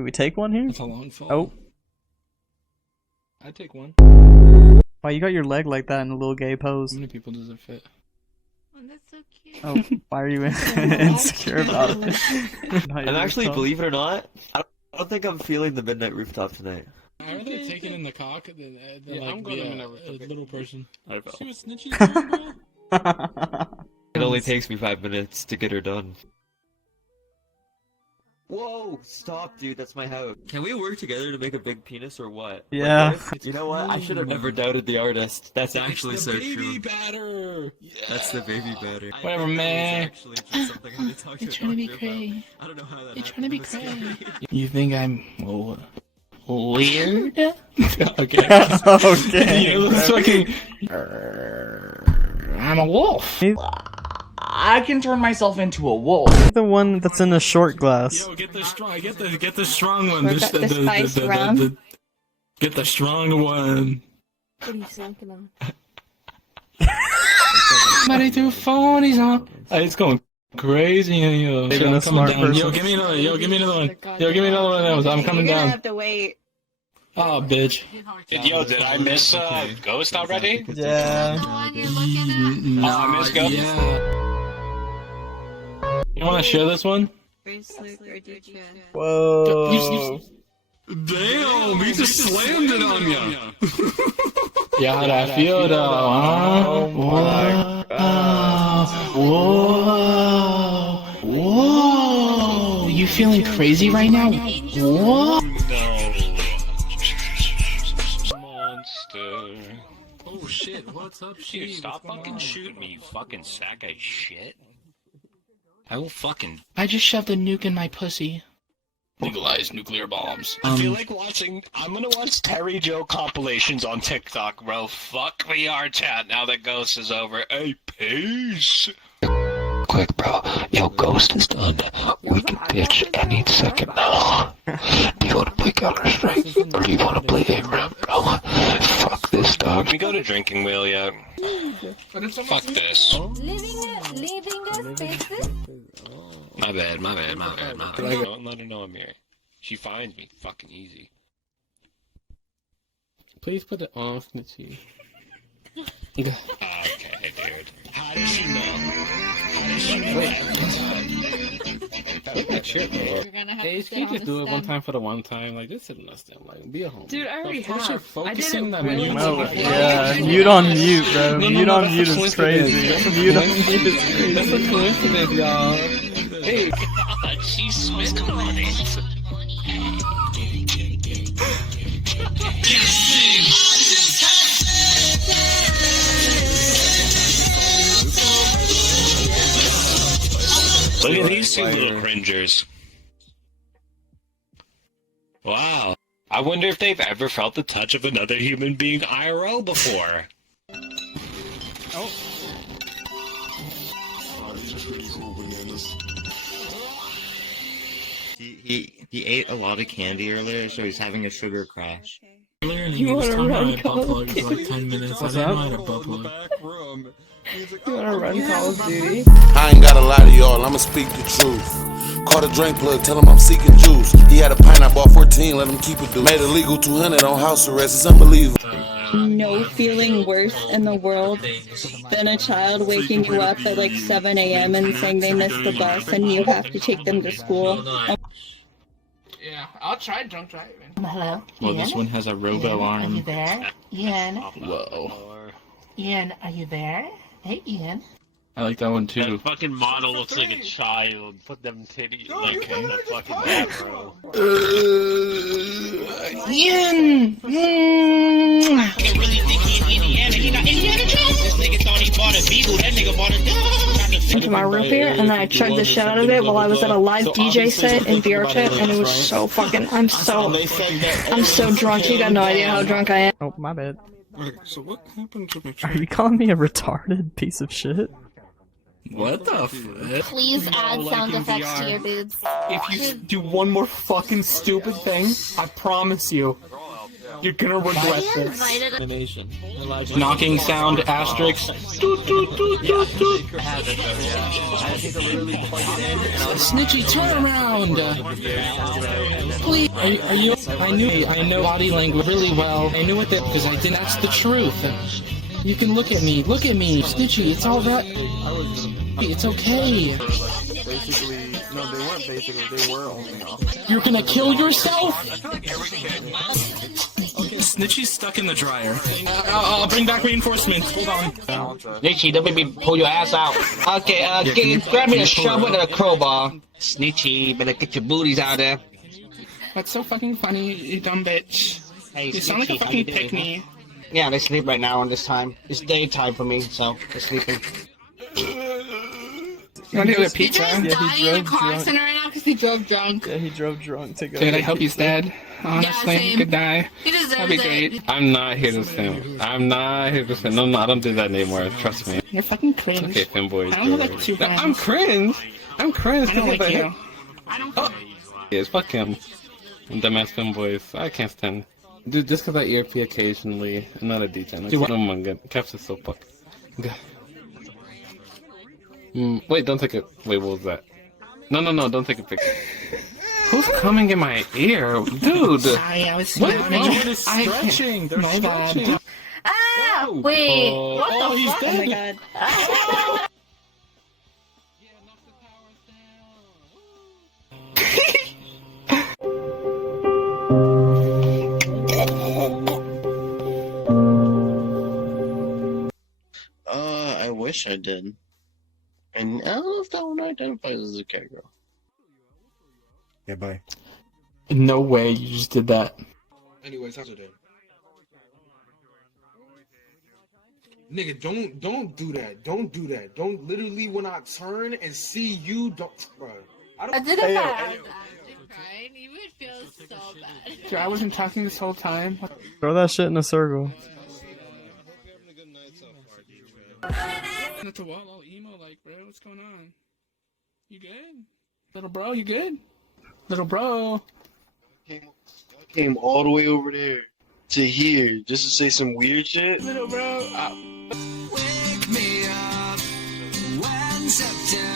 Do we take one here? It's a long fall. Oh. I'd take one. Why you got your leg like that in a little gay pose? How many people does it fit? Oh, that's so cute. Oh, why are you insecure about it? And actually, believe it or not, I don't think I'm feeling the midnight rooftop tonight. I'd rather take it in the cock than Yeah, like I'm going be to a little person. I fell. See what Snitchy's doing, bro? It only takes me 5 minutes to get her done. Whoa! Stop, dude. That's my house. Can we work together to make a big penis or what? Yeah. Like, you know what? I should have never doubted the artist. That's actually so baby true. batter. Yeah. That's the baby batter. Whatever, man. You're trying to be crazy. I don't know how that You're trying to be crazy. You think I'm weird? Okay. Okay. It's fucking. I'm a wolf. I can turn myself into a wolf. The one that's in a short glass. Yo, get the strong. Get the strong one. Get The strong one. What are you snacking on? Somebody do phonies on. It's going crazy in here. Even a I'm coming smart down. person. Yo, give me another. Yo, give me another one. Yo, give me another one of those. I'm coming You're gonna down. have to wait. Oh, bitch. Yo, did I miss Ghost already? Yeah. The one you're looking at. Oh, I missed Ghost? Yeah. You wanna share this one? Whoa. Damn, he just slammed it on ya. Yeah, how'd I feel though, huh? Oh my god. Whoa! Whoa! You feeling crazy right now? Whoa! Monster. Oh shit, what's up, Dude, stop fucking shooting me, you fucking sack of shit. I will fucking I just shoved a nuke in my pussy. legalize nuclear bombs. I feel like watching. I'm gonna watch Terry Joe compilations on TikTok, bro. Fuck VRCHAT now that Ghost is over. Hey, peace. Quick, bro. Yo, Ghost is done. We can pitch any second now. Do you wanna play Counter-Strike? Or do you wanna play ARAM, bro? Fuck this, dog. Can we go to drinking wheel yet? Fuck this. Leaving us spaces? My bad. Don't let her know I'm here. She finds me fucking easy. Please put it on Snitchy. Okay, dude. How does she know? Like shit, bro. You're gonna have Hey, to can stay you on just the do it one stem. time for the one time? Like, just sit in the stem. Like, be a homie. Dude, I already Focus have. Focusing I that did it mute. No, yeah, mute on mute, bro. Mute on mute is crazy. Mute on mute is crazy. That's a coincidence, y'all. Hey, She spit on it. Look at these two little cringers. Wow. I wonder if they've ever felt the touch of another human being IRL before. Oh. He ate a lot of candy earlier, so he's having a sugar crash. You wanna run Call of Duty? like 10 minutes. What's I up? didn't know I had a butt plug. You wanna run Call of Duty? I ain't gotta lie to y'all, I'ma speak the truth. Call the drink plug, tell him I'm seeking juice. He had a pint, I bought 14, let him keep it, dude. Made illegal 200 on house arrest, it's unbelievable. No feeling worse in the world than a child waking you up at like 7 a.m. and saying they missed the bus and you have to take them to school. Yeah, I'll try drunk driving. Hello? Well, this one has a robo Are you arm. there? Ian? Whoa. Ian, are you there? Hey, Ian. I like that one too. That fucking model looks like a child. Put them titties like in the fucking back row. Ian! Into my root beer, and then I chugged the shit out of it while I was at a live DJ set in VRCHAT, and it was so fucking. I'm so drunk. You got no idea how drunk I am. Oh, my bad. Okay, so what happened to me? Are you calling me a retarded piece of shit? What the fuck? Please add sound effects to your boobs. If you do one more fucking stupid thing, I promise you, You're gonna regret this. Animation. Knocking sound asterisks. Snitchy, turn around! Please, are you? I know body language really well. I knew what that because I didn't. That's the truth. You can look at me, Snitchy. It's all right. It's okay. Basically, no, they weren't basically. They were only off. You're gonna kill yourself. Snitchy's stuck in the dryer. I'll bring back reinforcements. Hold on. Snitchy, don't make me pull your ass out. Okay, grab me a shovel and a crowbar. Snitchy, better get your booties out there. That's so fucking funny, you dumb bitch. Hey, You sound like a fucking pick-me. Yeah, they sleep right now on this time. It's daytime for me, so they're sleeping. You want to do a pizza? He just died in a car accident right now because he drove drunk. Yeah, he drove drunk to go. Dude, I hope he's dead. Honestly, same. he could die. He deserves That'd be it. great. I'm not here to sin. I'm not here to sin. No, I don't do that anymore. Trust me. You're fucking cringe. Okay, fanboys. I don't like two friends. I'm cringe. I'm cringe. I don't like you. Yes, fuck him. Dumbass fanboys. I can't stand. Dude, just because I ERP occasionally, I'm not a DJ. Do what? Oh my god, Caps is so fuck. God. Wait, don't take it. Wait, what was that? No, don't take a picture. Who's coming in my ear? Dude! Sorry, I was What? smiling. Stretching. They're stretching. Ah! Wait! What the he's fuck? Oh my god. I wish I did. And I don't know if that one identifies as a cat girl. Yeah, bye. No way, you just did that. Anyways, how's it doing? Nigga, don't do that. Don't do that. Don't literally when I turn and see you, don't, bro. I didn't Hey, yo, have hey, yo. crying. You would feel so bad. Dude, I wasn't talking this whole time. Throw that shit in a circle. That's a wall all emo like, bro. What's going on? You good? Little bro, you good? Little bro. Came all the way over there to here just to say some weird shit. Little bro. Wake me up when September